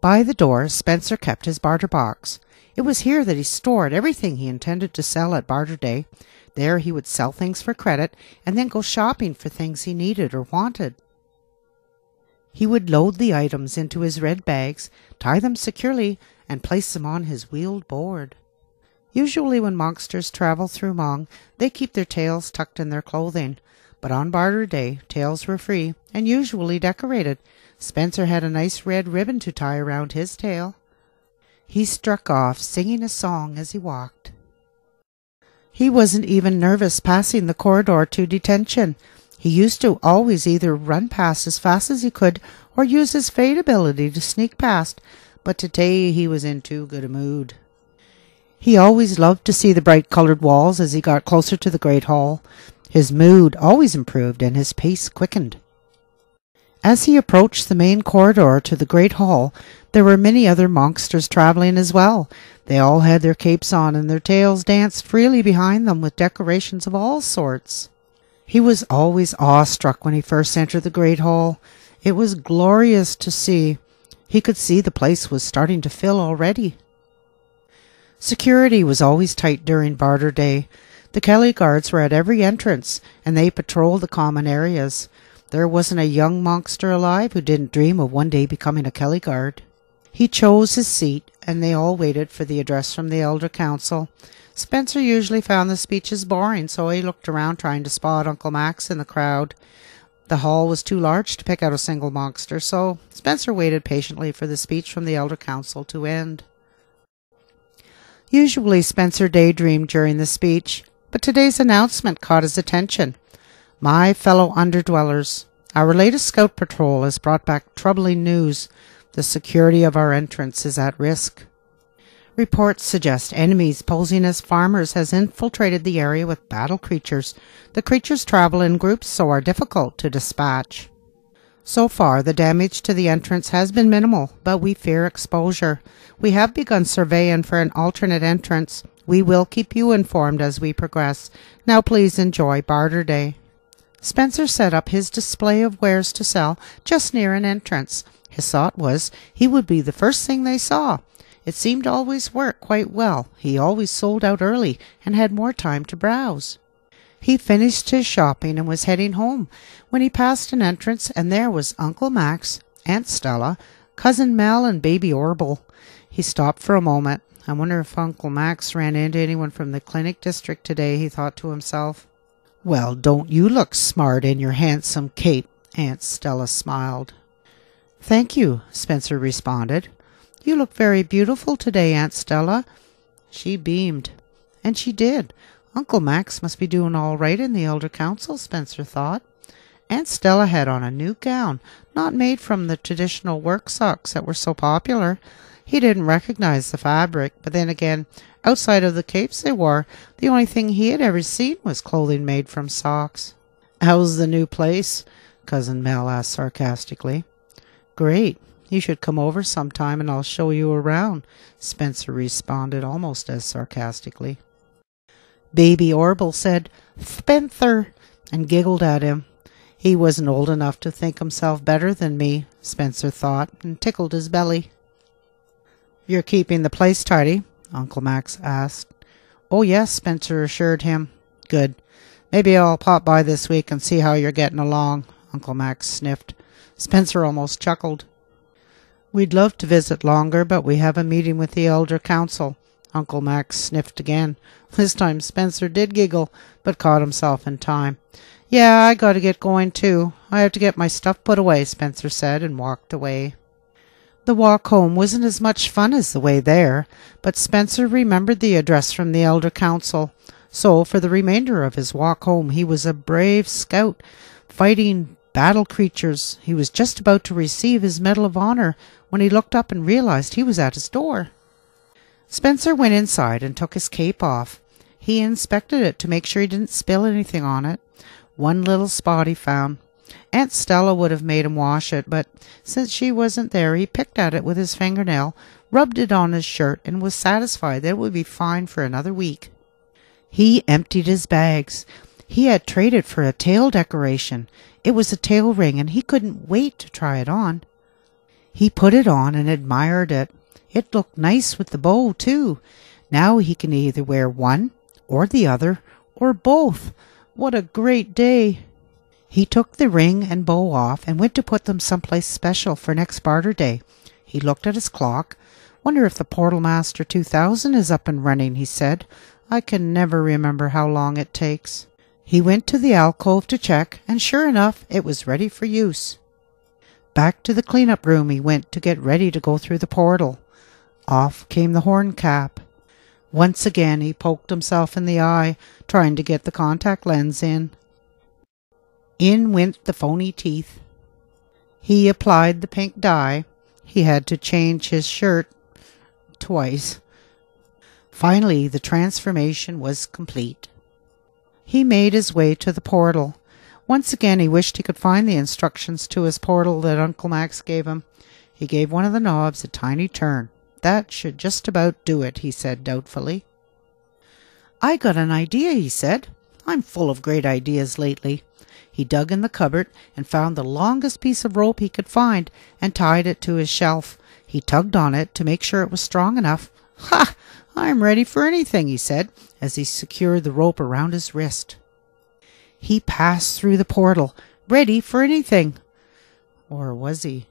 By the door, Spencer kept his barter box. It was here that he stored everything he intended to sell at barter day. There he would sell things for credit and then go shopping for things he needed or wanted. He would load the items into his red bags, tie them securely, and place them on his wheeled board. Usually when monsters travel through Mong, they keep their tails tucked in their clothing. But on barter day, tails were free and usually decorated. Spencer had a nice red ribbon to tie around his tail. He struck off, singing a song as he walked. He wasn't even nervous passing the corridor to detention. He used to always either run past as fast as he could or use his fade ability to sneak past, but today he was in too good a mood. He always loved to see the bright-colored walls as he got closer to the Great Hall. His mood always improved and his pace quickened. As he approached the main corridor to the Great Hall, there were many other monsters traveling as well. They all had their capes on, and their tails danced freely behind them with decorations of all sorts. He was always awestruck when he first entered the Great Hall. It was glorious to see. He could see the place was starting to fill already. Security was always tight during barter day. The Kelly guards were at every entrance, and they patrolled the common areas. There wasn't a young monster alive who didn't dream of one day becoming a Kelly guard. He chose his seat, and they all waited for the address from the Elder Council. Spencer usually found the speeches boring, so he looked around trying to spot Uncle Max in the crowd. The hall was too large to pick out a single monster, so Spencer waited patiently for the speech from the Elder Council to end. Usually Spencer daydreamed during the speech, but today's announcement caught his attention. My fellow underdwellers, our latest scout patrol has brought back troubling news. The security of our entrance is at risk. Reports suggest enemies posing as farmers has infiltrated the area with battle creatures. The creatures travel in groups, so are difficult to dispatch. So far, the damage to the entrance has been minimal, but we fear exposure. We have begun surveying for an alternate entrance. We will keep you informed as we progress. Now please enjoy barter day. Spencer set up his display of wares to sell just near an entrance. His thought was he would be the first thing they saw. It seemed to always work quite well. He always sold out early and had more time to browse. He finished his shopping and was heading home when he passed an entrance, and there was Uncle Max, Aunt Stella, Cousin Mel, and Baby Orble. He stopped for a moment. I wonder if Uncle Max ran into anyone from the clinic district today, he thought to himself. Well, don't you look smart in your handsome cape, Aunt Stella smiled. Thank you, Spencer responded. You look very beautiful today, Aunt Stella. She beamed. And she did. Uncle Max must be doing all right in the Elder Council, Spencer thought. Aunt Stella had on a new gown, not made from the traditional work socks that were so popular. He didn't recognize the fabric, but then again, outside of the capes they wore, the only thing he had ever seen was clothing made from socks. How's the new place? Cousin Mel asked sarcastically. Great. You should come over sometime and I'll show you around, Spencer responded almost as sarcastically. Baby Orble said, Spencer, and giggled at him. He wasn't old enough to think himself better than me, Spencer thought, and tickled his belly. You're keeping the place tidy? Uncle Max asked. Oh, yes, Spencer assured him. Good. Maybe I'll pop by this week and see how you're getting along, Uncle Max sniffed. Spencer almost chuckled. We'd love to visit longer, but we have a meeting with the Elder Council. Uncle Max sniffed again. This time Spencer did giggle, but caught himself in time. Yeah, I got to get going too. I have to get my stuff put away, Spencer said, and walked away. The walk home wasn't as much fun as the way there, but Spencer remembered the address from the Elder Council. So for the remainder of his walk home he was a brave scout, fighting battle creatures. He was just about to receive his Medal of Honor when he looked up and realized he was at his door. Spencer went inside and took his cape off. He inspected it to make sure he didn't spill anything on it. One little spot he found. Aunt Stella would have made him wash it, but since she wasn't there, he picked at it with his fingernail, rubbed it on his shirt, and was satisfied that it would be fine for another week. He emptied his bags. He had traded for a tail decoration. It was a tail ring, and he couldn't wait to try it on. He put it on and admired it. It looked nice with the bow, too. Now he can either wear one or the other or both. What a great day! He took the ring and bow off and went to put them someplace special for next Barter Day. He looked at his clock. "Wonder if the Portal Master 2000 is up and running," he said. "I can never remember how long it takes." He went to the alcove to check, and sure enough, it was ready for use. Back to the clean-up room he went to get ready to go through the portal. Off came the horn cap. Once again he poked himself in the eye, trying to get the contact lens in. In went the phony teeth. He applied the pink dye. He had to change his shirt twice. Finally, the transformation was complete. He made his way to the portal. Once again he wished he could find the instructions to his portal that Uncle Max gave him. He gave one of the knobs a tiny turn. "That should just about do it," he said doubtfully. "I got an idea," he said. "I'm full of great ideas lately." He dug in the cupboard and found the longest piece of rope he could find and tied it to his shelf. He tugged on it to make sure it was strong enough. "Ha! I'm ready for anything," he said as he secured the rope around his wrist. He passed through the portal, ready for anything. Or was he?